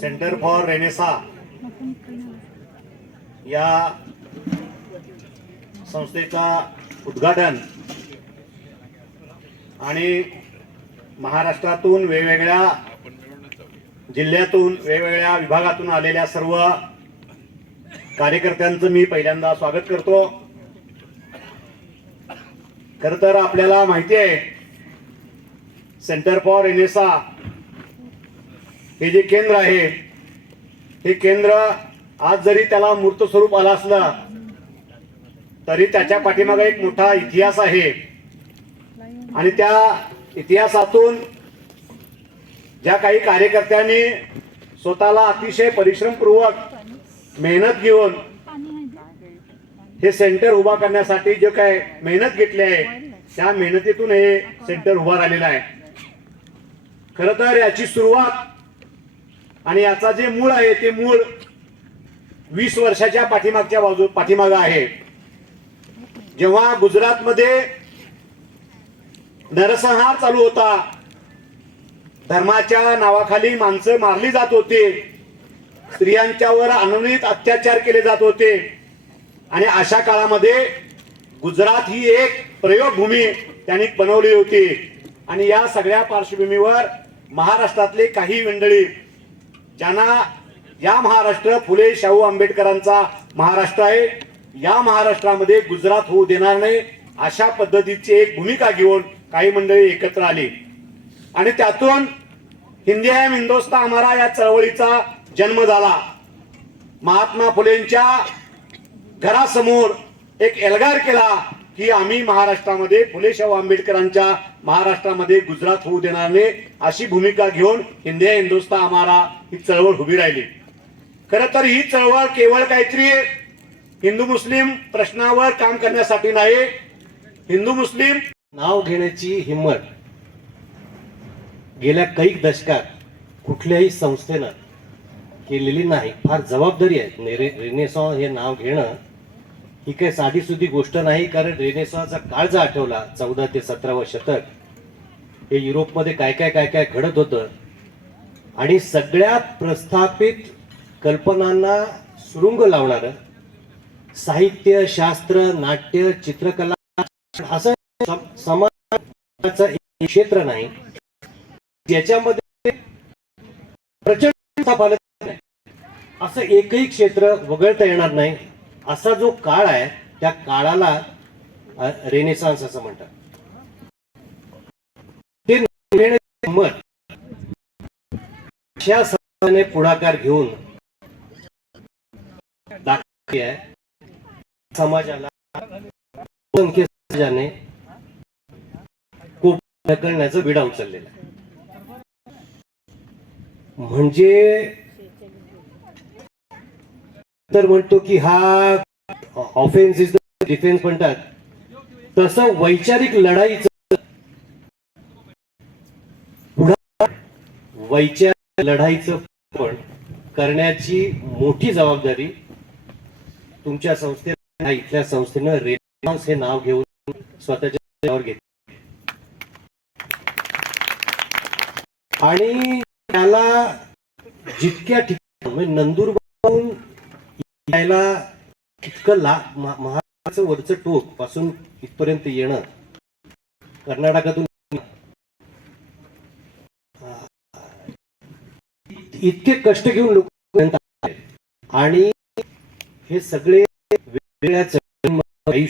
Centre for Renaissance या संस्थेचा उद्घाटन आणि महाराष्ट्रातून वेगवेगळ्या जिल्ह्यातून वेगवेगळ्या विभागातून आलेल्या सर्व कार्यकर्त्यांचं मी पहिल्यांदा स्वागत करतो. खर तर आपल्याला माहिती आहे सेंटर फॉर एनेसा हे जे केंद्र आहे हे केंद्र आज जरी त्याला मूर्त स्वरूप आलं असलं तरी त्याच्या पाठीमागे एक मोठा इतिहास आहे. आणि त्या इतिहासातून ज्या काही कार्यकर्त्यांनी स्वतःला अतिशय परिश्रमपूर्वक मेहनत घेऊन हे सेंटर उभा करण्यासाठी जे काय मेहनत घेतली आहे त्या मेहनतीतून हे सेंटर उभा राहिलेलं आहे. खर तर याची सुरुवात आणि याचा जे मूळ आहे ते मूळ वीस वर्षाच्या पाठीमागच्या बाजू पाठीमागं आहे. जेव्हा गुजरातमध्ये नरसंहार चालू होता धर्माच्या नावाखाली माणसं मारली जात होते स्त्रियांच्यावर अनुनित अत्याचार केले जात होते आणि अशा काळामध्ये गुजरात ही एक प्रयोगभूमी त्यांनी बनवली होती. आणि या सगळ्या पार्श्वभूमीवर महाराष्ट्रातले काही मंडळी ज्यांना या महाराष्ट्र फुले शाहू आंबेडकरांचा महाराष्ट्र आहे या महाराष्ट्रामध्ये गुजरात होऊ देणार नाही अशा पद्धतीची एक भूमिका घेऊन काही मंडळी एकत्र आली. आणि त्यातून हिंदी एम हिंदोस्ता आम्हाला या चळवळीचा जन्म झाला. महात्मा फुलेंच्या घरासमोर एक एल्गार केला. की आम्ही महाराष्ट्रामध्ये फुले शाहू आंबेडकरांच्या महाराष्ट्रामध्ये गुजरात होऊ देणार नाही अशी भूमिका घेऊन हिंदिया हिंदुस्ता आम्हाला ही चळवळ उभी राहिली. खर तर ही चळवळ केवळ काहीतरी हिंदू मुस्लिम प्रश्नावर काम करण्यासाठी नाही हिंदू मुस्लिम नाव घेण्याची हिंमत गेल्या काही दशकात कुठल्याही संस्थेनं केलेली नाही फार जबाबदारी आहे. रेनेसॉ हे नाव घेणं ही काही साधी सुधी गोष्ट नाही कारण रेनेसॉचा काळ जर आठवला चौदा ते सतरावं शतक. हे युरोपमध्ये काय काय काय काय घडत होतं? आणि सगळ्या प्रस्थापित कल्पनांना सुरुंग लावणारं साहित्य शास्त्र नाट्य चित्रकला असं समाजाचं एक क्षेत्र नाही ज्याच्यामध्ये प्रचंड असं एकही क्षेत्र वगळता येणार नाही. असा जो काळ आहे त्या काळाला रेनेसान्स असं म्हणतात. ते मत अशा समाजाने पुढाकार घेऊन दाखवली आहे. समाजाला समाजाने खूप ढकलण्याचं विडा उचललेला आहे. म्हणजे तर म्हणतो की हा ऑफेन्स इज डिफेन्स म्हणतात. तसं वैचारिक लढाईच वैचारिक लढाईचं पण करण्याची मोठी जबाबदारी तुमच्या संस्थेला इथल्या संस्थेनं रेनाउन्स हे नाव घेऊन स्वतःच्या घेतले. आणि त्याला जितक्या ठिकाणी म्हणजे नंदुरबारून यायला इतकं ला महाराष्ट्राचं वरचं टोकपासून इथपर्यंत येणं कर्नाटकातून इतके कष्ट घेऊन लोक आणि हे सगळे वेगवेगळ्या चळवळी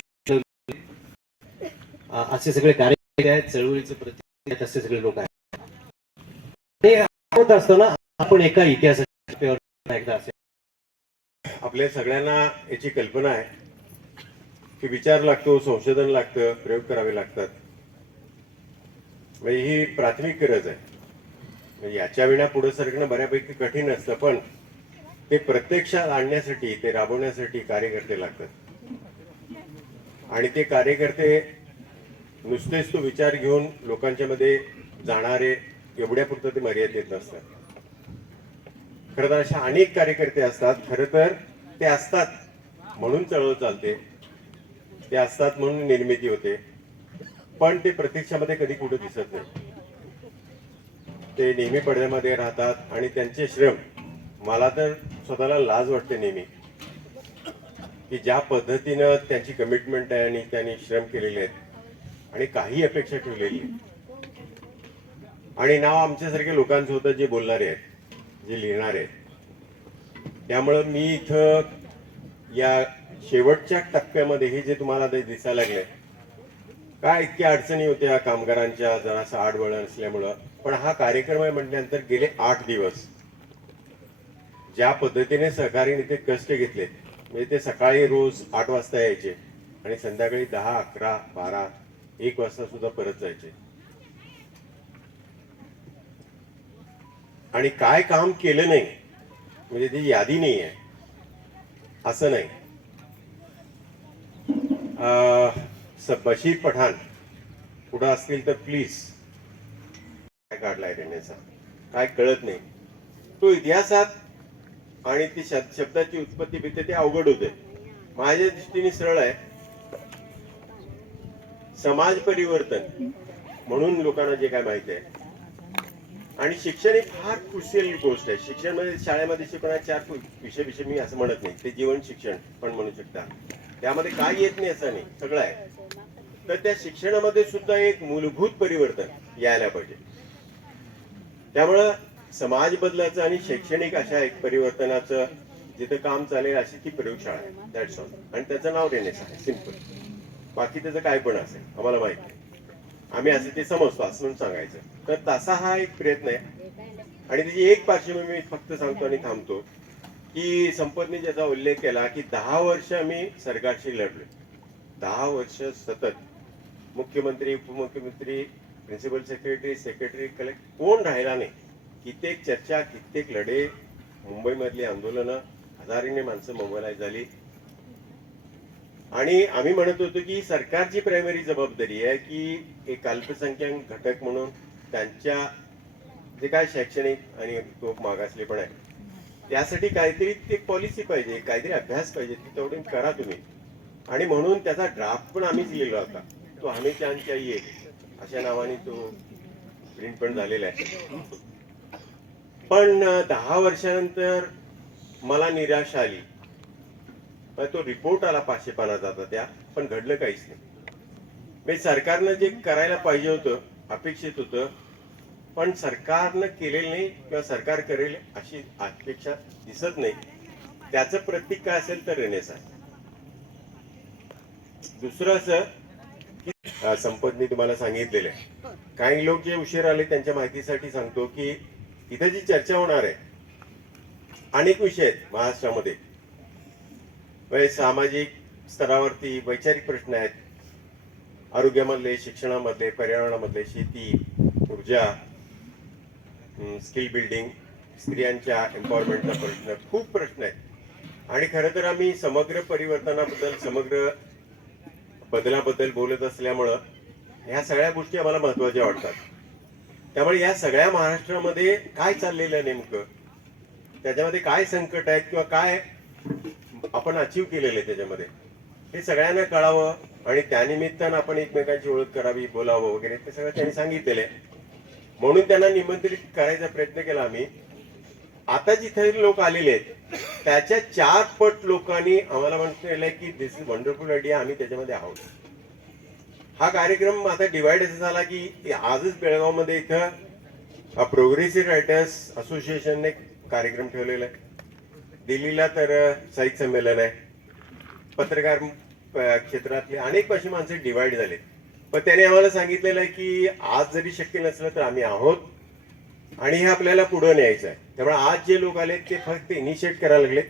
असे सगळे कार्य आहेत चळवळीचे प्रतीक असे सगळे लोक आहेत. हे होत असताना आपण एका इतिहासाच्या एकदा असे आपल्या सगळ्यांना याची कल्पना आहे की विचार लागतो संशोधन लागतं प्रयोग करावे लागतात. म्हणजे ही प्राथमिक गरज आहे. म्हणजे याच्या विना पुढे सरकणं बऱ्यापैकी कठीण असतं पण ते प्रत्यक्षात आणण्यासाठी ते राबवण्यासाठी कार्यकर्ते लागतात. आणि ते कार्यकर्ते नुसतेच तो विचार घेऊन लोकांच्या मध्ये जाणारे एवढ्यापुरतं ते मर्यादित नसतात. खरं तर अशा अनेक कार्यकर्ते असतात. खरं तर ते असतात म्हणून चळवळ चालते. ते असतात म्हणून निर्मिती होते. पण ते प्रत्यक्षामध्ये कधी कुठे दिसत नाही. ते नेहमी पडद्यामध्ये राहतात आणि त्यांचे श्रम मला तर स्वतःला लाज वाटते नेहमी. की ज्या पद्धतीनं त्यांची कमिटमेंट आहे आणि त्यांनी श्रम केलेले आहेत आणि काही अपेक्षा ठेवलेली आहे आणि नाव आमच्यासारख्या लोकांचं होतं जे बोलणारे आहेत जे लिहिणारे आहेत. त्यामुळं मी इथं या शेवटच्या टप्प्यामध्ये हे जे तुम्हाला ते दिसायला लागले काय इतक्या अडचणी होत्या कामगारांच्या जरासं आडवळ असल्यामुळं. पण हा कार्यक्रम आहे म्हटल्यानंतर गेले आठ दिवस. ज्या पद्धतीने सहकारीने नेते कष्ट घेतले म्हणजे ते सकाळी रोज आठ वाजता यायचे आणि संध्याकाळी दहा अकरा बारा एक वाजता सुद्धा परत जायचे. आणि काय काम केलं नाही म्हणजे ती यादी नाही आहे असं नाही। अं, बशीर पठाण पुढं असतील तर प्लीज काय काढलाय रेनेचा काय कळत नाही. तो इतिहासात आणि ती शब्दाची उत्पत्ती भीती ते अवघड होते. माझ्या दृष्टीने सरळ आहे. समाज परिवर्तन म्हणून लोकांना जे काय माहिती आहे आणि शिक्षण ही फार कुशल गोष्ट आहे. शिक्षणमध्ये शाळेमध्ये शिकवणारे चार विषय विषय मी असं म्हणत नाही. ते जीवन शिक्षण पण म्हणू शकता. त्यामध्ये काय येत नाही असं नाही. सगळं आहे. तर त्या शिक्षणामध्ये सुद्धा एक मूलभूत परिवर्तन यायला पाहिजे. त्यामुळं समाज बदलाचं आणि शैक्षणिक अशा एक परिवर्तनाचं जिथं काम चालेल अशी ती प्रयोगशाळा आहे. दॅट्स ऑल आणि त्याचं नाव देण्याचं आहे. सिंपल बाकी त्याचं काय पण असेल. आम्हाला माहिती नाही. आम्ही असं ते समजतो असं म्हणून सांगायचं. तर तसा हा एक प्रयत्न आहे. आणि त्याची एक पार्श्वभूमी मी फक्त सांगतो आणि थांबतो की संपतने ज्याचा उल्लेख केला की दहा वर्ष आम्ही सरकारशी लढलो दहा वर्ष सतत. मुख्यमंत्री उपमुख्यमंत्री प्रिन्सिपल सेक्रेटरी सेक्रेटरी कलेक्टर कोण राहिला नाही. कित्येक चर्चा कित्येक लढे मुंबईमधली आंदोलनं हजारीने माणसं मोबाईल झाली. आणि आम्ही म्हणत होतो की सरकारची प्रायमरी जबाबदारी आहे की एक अल्पसंख्याक घटक म्हणून त्यांच्या जे काय शैक्षणिक आणि तो मागासले पण आहे त्यासाठी काहीतरी ते पॉलिसी पाहिजे काहीतरी अभ्यास पाहिजे ती तेवढी करा तुम्ही. आणि म्हणून त्याचा ड्राफ्ट पण आम्हीच लिहिला होता. तो आम्ही चांदच्या ये अशा नावाने तो प्रिंट पण झालेला आहे. पण दहा वर्षानंतर मला निराशा आली. पण तो रिपोर्ट आला पाचशे पानाचा जाता त्या पण घडलं काहीच नाही. म्हणजे सरकारनं जे करायला पाहिजे होतं अपेक्षित होतं पण सरकारनं केलेलं नाही किंवा सरकार करेल अशी अपेक्षा दिसत नाही. त्याचं प्रतीक काय असेल तर रेनेस दुसरं असं की तुम्हाला सांगितलेलं आहे. काही लोक जे उशीर आले त्यांच्या माहितीसाठी सांगतो की इथं जी चर्चा होणार आहे अनेक विषय आहेत महाराष्ट्रामध्ये. म्हणजे सामाजिक स्तरावरती वैचारिक प्रश्न आहेत आरोग्यामधले शिक्षणामधले पर्यावरणामधले शेती ऊर्जा स्किल बिल्डिंग स्त्रियांच्या एम्पॉवरमेंटचा प्रश्न खूप प्रश्न आहेत. आणि खरं तर आम्ही समग्र परिवर्तनाबद्दल समग्र बदलाबद्दल बोलत असल्यामुळं ह्या सगळ्या गोष्टी आम्हाला महत्त्वाच्या वाटतात. त्यामुळे या सगळ्या महाराष्ट्रामध्ये काय चाललेलं आहे नेमकं? त्याच्यामध्ये काय संकट आहेत किंवा काय आपण अचीव केलेलं आहे त्याच्यामध्ये? हे सगळ्यांना कळावं आणि त्यानिमित्तानं आपण एकमेकांची ओळख करावी बोलावं वगैरे ते सगळं त्यांनी सांगितलेलं आहे. म्हणून त्यांना निमंत्रित करायचा प्रयत्न केला आम्ही. आता जिथे लोक आलेले आहेत त्याच्या चार पट लोकांनी आम्हाला म्हटलेलं आहे की दिस इज वंडरफुल आयडिया आम्ही त्याच्यामध्ये आहोत. हा कार्यक्रम आता डिवाइड असा झाला की आजच बेळगावमध्ये इथं प्रोग्रेसिव्ह रायटर्स असोसिएशनने कार्यक्रम ठेवलेला आहे. दिल्लीला तर साहित्य संमेलन आहे. पत्रकार क्षेत्रातले अनेक अशी माणसं डिवाइड झाले. पण त्याने आम्हाला सांगितलेलं आहे की आज जरी शक्य नसलं तर आम्ही आहोत आणि हे आपल्याला पुढं न्यायचं आहे. त्यामुळे आज जे लोक आले ते फक्त इनिशिएट करायला लागले